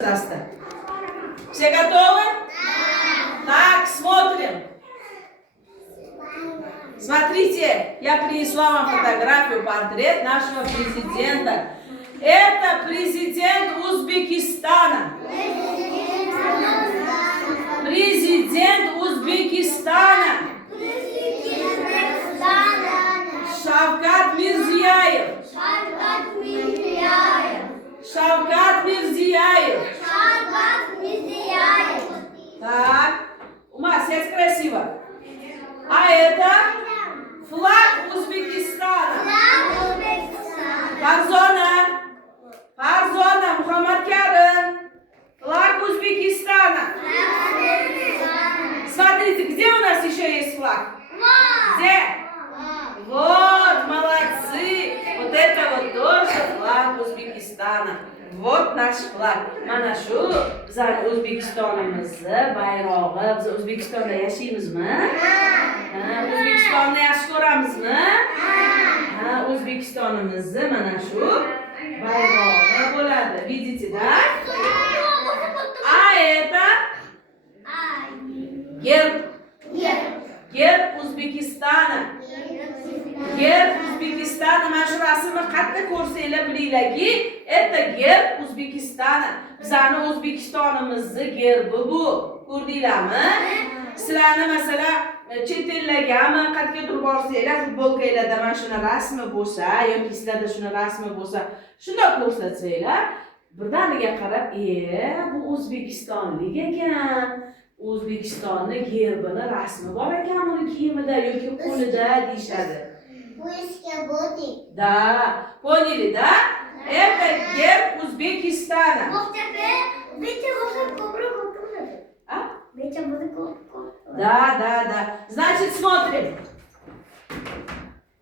Все готовы? Так, смотрим. Смотрите, я принесла вам фотографию, портрет нашего президента. Это президент Узбекистана. Президент Узбекистана. Шавкат Мирзияев. Шавкат Мирзияев. Так, Ума, сядь красиво. А это флаг Узбекистана. Фарзона. Фарзона, Мухаммад Карим. Флаг Узбекистана. Смотрите, где у нас еще есть флаг? Где? Вот, молодцы. Вот это вот тоже флаг Узбекистана. Вот наш флаг. Mana shu bizning O'zbekistonimizni bayrog'i. Biz O'zbekistonda yashaymizmi? Ha, O'zbekistonni yaxshi ko'ramizmi? Ha, O'zbekistonimizni mana shu bayrog'i bo'ladi. Видите, да? А это герб. Герб O'zbekistona. Герб O'zbekistona. Mana shu rasmni qattiq ko'rsanglar bilinglarki, это герб O'zbekistona. Bizning O'zbekistonimizni gerbi bu. Ko'rdinglarmi? Sizlarni masalan chet ellargami, qayergadir borsanglar, futbolkalarda mana shuni rasmi bo'lsa yoki sizlarda shuni rasmi bo'lsa, shunda ko'rsatsanglar, birdaniga qarab, bu O'zbekistonlik ekan. O'zbekistonning gerbini rasmi bor ekan uni kiyimida yoki qo'lida deyishadi. Да, поняли, да? Это герб Узбекистана. Да. Значит, смотрим.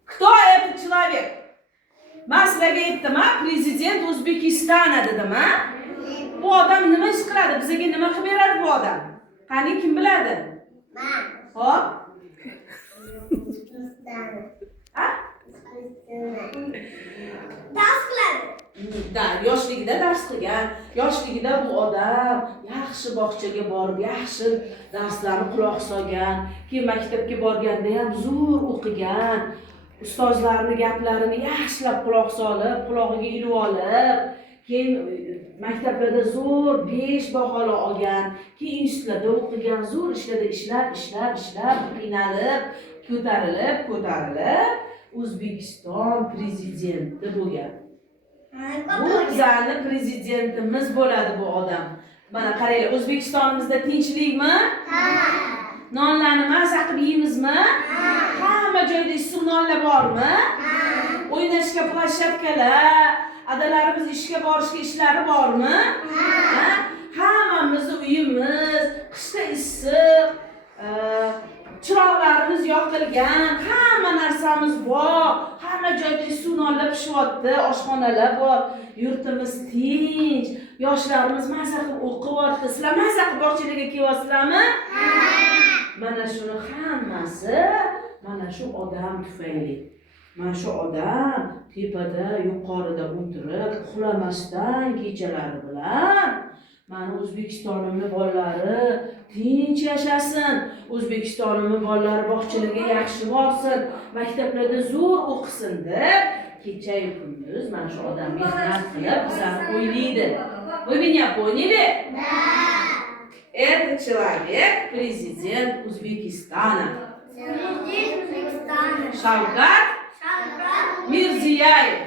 Кто этот человек? Masalaga aytdim, prezident O'zbekistona dedim, Bu odam nima ish qiladi? Bizga nima qilib beradi bu odam? Qani kim biladi? Hop. Dars qiladi. Da, yoshligida dars qilgan. Yoshligida bu odam yaxshi bog'chaga borib, yaxshi darslarni quloq solgan. Keyin maktabga borganda ham zo'r o'qigan. Ustozlarning gaplarini yaxshilab quloq solib, qulog'iga ilib olib, keyin maktablarda zo'r 5 baholar olgan, keyin institutlarda o'qigan, zo'r ishlarda ishlab, qiynalib, ko'tarilib, O'zbekiston prezidenti bo'lgan. Bu bizning prezidentimiz bo'ladi bu odam. Mana qaranglar, O'zbekistonimizda tinchlikmi? Nonlarni maza qilib yeymizmi? Hamma joyda issiq nonlar bormi? O'ynashga plashatkalar, adalarimiz ishga borishga ishlari bormi? Hammamiz uyimiz qishda issiq, chiroqlarimiz yoqilgan, hamma narsamiz bor, hamma joyda issiq nonlar pishyapti, oshxonalar bor, yurtimiz tinch, yoshlarimiz maza qilib o'qiyapti. Sizlar maza qilib bog'chalarga kelyapsizlarmi? Mana shuni hammasi mana shu odam tufayli. Mana shu odam tepada, yuqorida o'tirib, uxlamasdan kechalari bilan mana O'zbekistonimning bolalari tinch yashasin, O'zbekistonimning bolalari bog'chalarga yaxshi borsin, maktablarda zo'r o'qisin deb kecha-yu kunduz mana shu odam mehnat qilib bizlarni o'ylaydi. Вы меня поняли? Да. Этот человек президент Узбекистана. Шавкат Мирзияев.